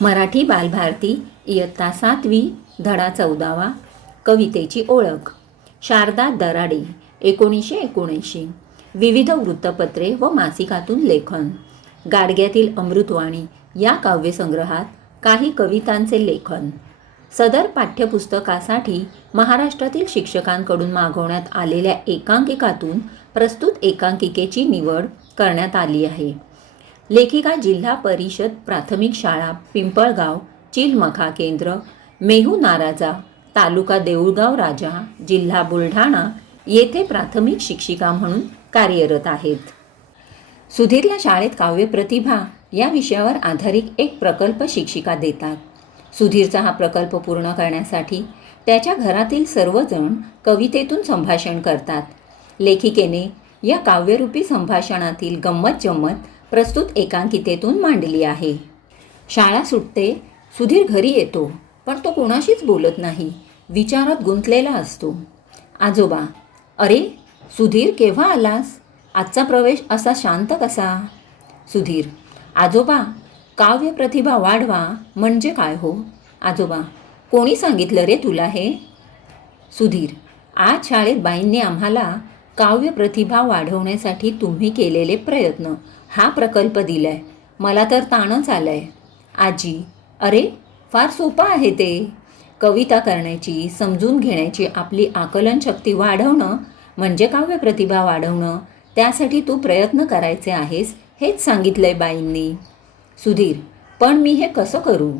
मराठी बालभारती इयत्ता सातवी धडा चौदावा कवितेची ओळख शारदा दराडे एकोणीसशे एकोणऐंशी विविध वृत्तपत्रे व मासिकातून लेखन गाडग्यातील अमृतवाणी या काव्यसंग्रहात काही कवितांचे लेखन सदर पाठ्यपुस्तकासाठी महाराष्ट्रातील शिक्षकांकडून मागवण्यात आलेल्या एकांकिकातून प्रस्तुत एकांकिकेची निवड करण्यात आली आहे. लेखिका जिल्हा परिषद प्राथमिक शाळा पिंपळगाव चिलमखा केंद्र मेहू नाराजा तालुका देऊळगाव राजा जिल्हा बुलढाणा येथे प्राथमिक शिक्षिका म्हणून कार्यरत आहेत. सुधीरला शाळेत काव्यप्रतिभा या विषयावर आधारित एक प्रकल्प शिक्षिका देतात. सुधीरचा हा प्रकल्प पूर्ण करण्यासाठी त्याच्या घरातील सर्वजण कवितेतून संभाषण करतात. लेखिकेने या काव्यरूपी संभाषणातील गंमत जम्मत प्रस्तुत एकांकितेतून मांडली आहे. शाळा सुटते सुधीर घरी येतो पण तो कोणाशीच बोलत नाही विचारात गुंतलेला असतो. आजोबा अरे सुधीर केव्हा आलास? आजचा प्रवेश असा शांत कसा? सुधीर आजोबा काव्य प्रतिभा वाढवा म्हणजे काय हो? आजोबा कोणी सांगितलं रे तुला हे? सुधीर आज शाळेत बाईंनी आम्हाला काव्य प्रतिभा वाढवण्यासाठी तुम्ही केलेले प्रयत्न हा प्रकल्प दिलाय. मला तर ताणच आलाय. आजी अरे फार सोपं आहे ते. कविता करण्याची समजून घेण्याची आपली आकलन शक्ती वाढवणं म्हणजे काव्य प्रतिभा वाढवणं. त्यासाठी तू प्रयत्न करायचे आहेस हेच सांगितलंय बाईंनी. सुधीर पण मी हे कसं करू?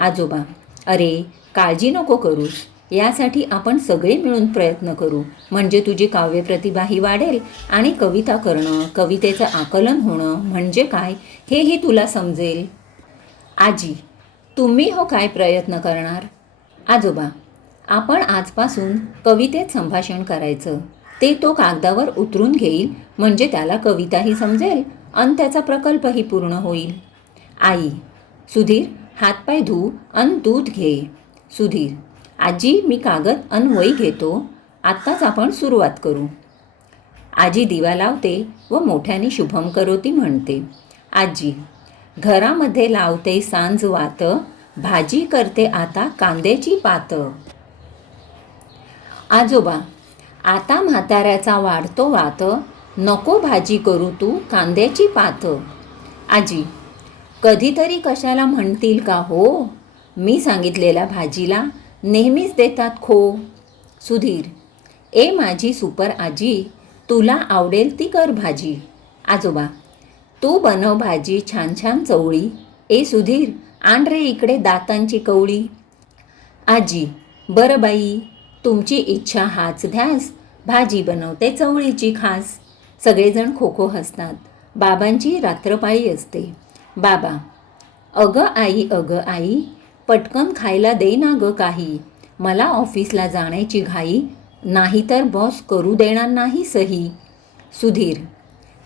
आजोबा अरे काळजी नको करूस. यासाठी आपण सगळे मिळून प्रयत्न करू. म्हणजे तुझी काव्यप्रतिभा ही वाढेल आणि कविता करणं कवितेचं आकलन होणं म्हणजे काय हेही तुला समजेल. आजी तुम्ही हो काय प्रयत्न करणार? आजोबा आपण आजपासून कवितेत संभाषण करायचं. ते तो कागदावर उतरून घेईल म्हणजे त्याला कविताही समजेल आणि त्याचा प्रकल्पही पूर्ण होईल. आई सुधीर हातपाय धू अन दूध घे. सुधीर आजी मी कागद अन वही घेतो. आत्ताच आपण सुरुवात करू. आजी दिवा लावते व मोठ्याने शुभम करोती म्हणते. आजी घरामध्ये लावते सांज वात भाजी करते आता कांद्याची पात. आजोबा आता म्हाताऱ्याचा वाढतो वात नको भाजी करू तू कांद्याची पात. आजी कधीतरी कशाला म्हणतील का हो? मी सांगितलेल्या भाजीला नेहमीच देतात खो. सुधीर ए माझी सुपर आजी तुला आवडेल ती कर भाजी. आजोबा तू बनव भाजी छान छान चवळी. ए सुधीर आण रे इकडे दातांची कवळी. आजी बरं बाई तुमची इच्छा हाच ध्यास भाजी बनवते चवळीची खास. सगळेजण खो खो हसतात बाबांची रात्रपाळी असते. बाबा अगं आई अगं आई पटकन खायला दे ना गं काही. मला ऑफिसला जाण्याची घाई नाहीतर बॉस करू देणार नाही सही. सुधीर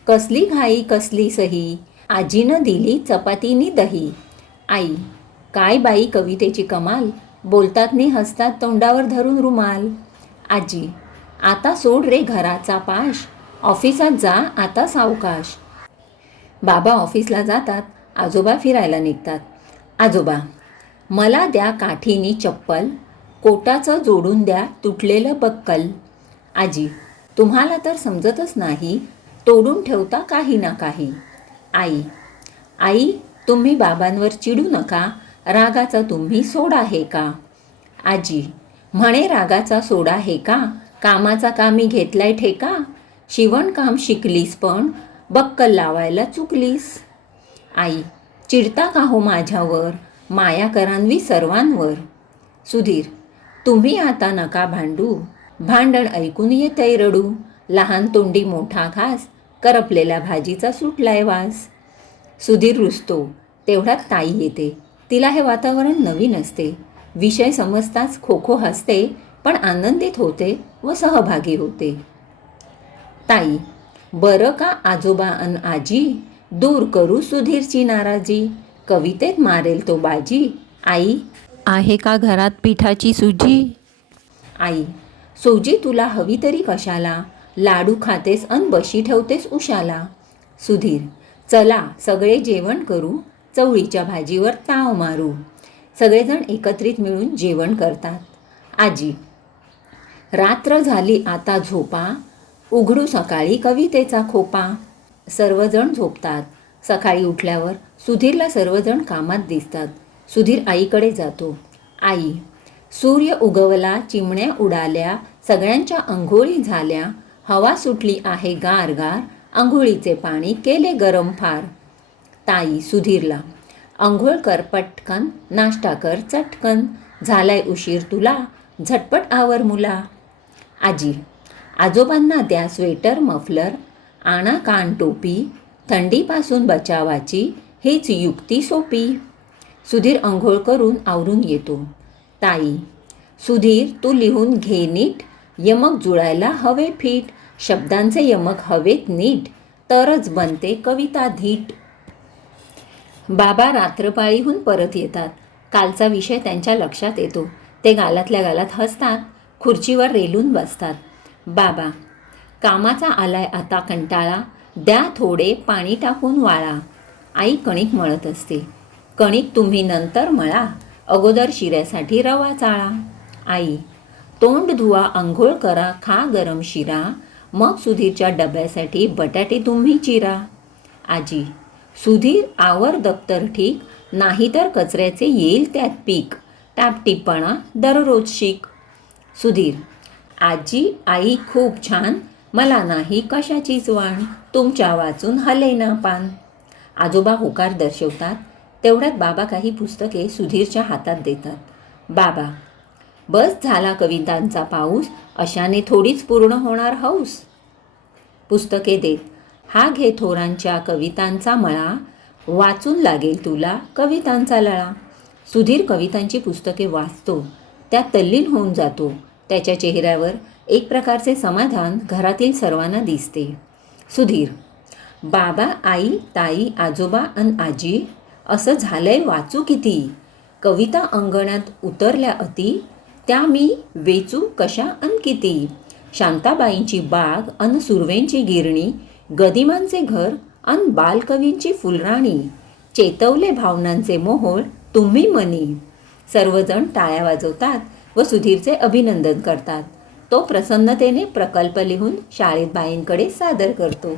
कसली घाई कसली सही? आजीनं दिली चपातीनी दही. आई काय बाई कवितेची कमाल? बोलतात नि हसतात तोंडावर धरून रुमाल. आजी आता सोड रे घराचा पाश. ऑफिसात जा आता सावकाश. बाबा ऑफिसला जातात आजोबा फिरायला निघतात. आजोबा मला द्या काठीनी चप्पल कोटाचं जोडून द्या तुटलेलं बक्कल. आजी तुम्हाला तर समजतच नाही तोडून ठेवता काही ना काही. आई आई तुम्ही बाबांवर चिडू नका रागाचा तुम्ही सोडा हे का? आजी म्हणे रागाचा सोडा हे का? कामाचा कामी घेतलाय ठेका? शिवणकाम शिकलीस पण बक्कल लावायला चुकलीस. आई चिडता का हो माझ्यावर? माया करांवी सर्वांवर. सुधीर तुम्ही आता नका भांडू. भांडण ऐकून येतय रडू. लहान तोंडी मोठा घास करपलेल्या भाजीचा सुटलाय वास. सुधीर रुसतो. तेवढ्यात ताई येते. तिला हे वातावरण नवीन असते. विषय समजताच खो खो हसते पण आनंदित होते व सहभागी होते. ताई बरं का आजोबा अन आजी? दूर करू सुधीरची नाराजी. कवितेत मारेल तो बाजी. आई. आहे का घरात पिठाची सुजी? आई. सोजी तुला हवी तरी कशाला? लाडू खातेस अन बशी ठेवतेस उशाला. सुधीर चला सगळे जेवण करू. चवळीच्या भाजीवर ताव मारू. सगळेजण एकत्रित मिळून जेवण करतात. आजी. रात्र झाली आता झोपा. उघडू सकाळी कवितेचा खोपा. सर्वजण झोपतात. सकाळी उठल्यावर सुधीरला सर्वजण कामात दिसतात. सुधीर आईकडे जातो. आई सूर्य उगवला चिमण्या उडाल्या सगळ्यांच्या अंघोळी झाल्या. हवा सुटली आहे गार गार अंघोळीचे पाणी केले गरम फार. ताई सुधीरला अंघोळ कर पटकन नाश्ता कर चटकन झालाय उशीर तुला झटपट आवर मुला. आजी आजोबांना द्या स्वेटर मफलर आणा कान टोपी थंडीपासून बचावाची हीच युक्ती सोपी. सुधीर अंघोळ करून आवरून येतो. ताई सुधीर तू लिहून घे नीट. यमक जुळायला हवे फीट. शब्दांचे यमक हवेत नीट. तरच बनते कविता धीट. बाबा रात्रपाळीहून परत येतात. कालचा विषय त्यांच्या लक्षात येतो. ते गालातल्या गालात हसतात. खुर्चीवर रेलून बसतात. बाबा कामाचा आलाय आता कंटाळा. द्या थोडे पाणी टाकून वाळा. आई कणिक मळत असते. कणिक तुम्ही नंतर मळा. अगोदर शिऱ्यासाठी रवा चाळा. आई तोंड धुवा आंघोळ करा खा गरम शिरा. मग सुधीरच्या डब्यासाठी बटाटे तुम्ही चिरा. आजी सुधीर आवर दप्तर ठीक नाहीतर कचऱ्याचे येईल त्यात पीक. टापटीपणा दररोज शिक. सुधीर आजी आई खूप छान मला नाही कशाचीच वाण तुमच्या वाचून हले ना पान. आजोबा होकार दर्शवतात तेवढ्यात बाबा काही पुस्तके सुधीरच्या हातात देतात. बाबा बस झाला कवितांचा पाऊस अशाने थोडीच पूर्ण होणार हौस. पुस्तके देत हा घे थोरांच्या कवितांचा मळा वाचून लागेल तुला कवितांचा लळा. सुधीर कवितांची पुस्तके वाचतो त्यात तल्लीन होऊन जातो त्याच्या चेहऱ्यावर एक प्रकारचे समाधान घरातील सर्वांना दिसते. सुधीर बाबा आई ताई आजोबा अन आजी असं झालंय वाचू किती? कविता अंगणात उतरल्या अति त्या मी वेचू कशा अन किती? शांताबाईंची बाग अन सुरवेंची गिरणी गदिमांचे घर अन बालकवींची फुलराणी चेतवले भावनांचे मोहोळ तुम्ही मनी. सर्वजण टाळ्या वाजवतात व सुधीरचे अभिनंदन करतात. तो प्रसन्नतेने प्रकल्प लिहून शाळेत बाईंकडे सादर करतो.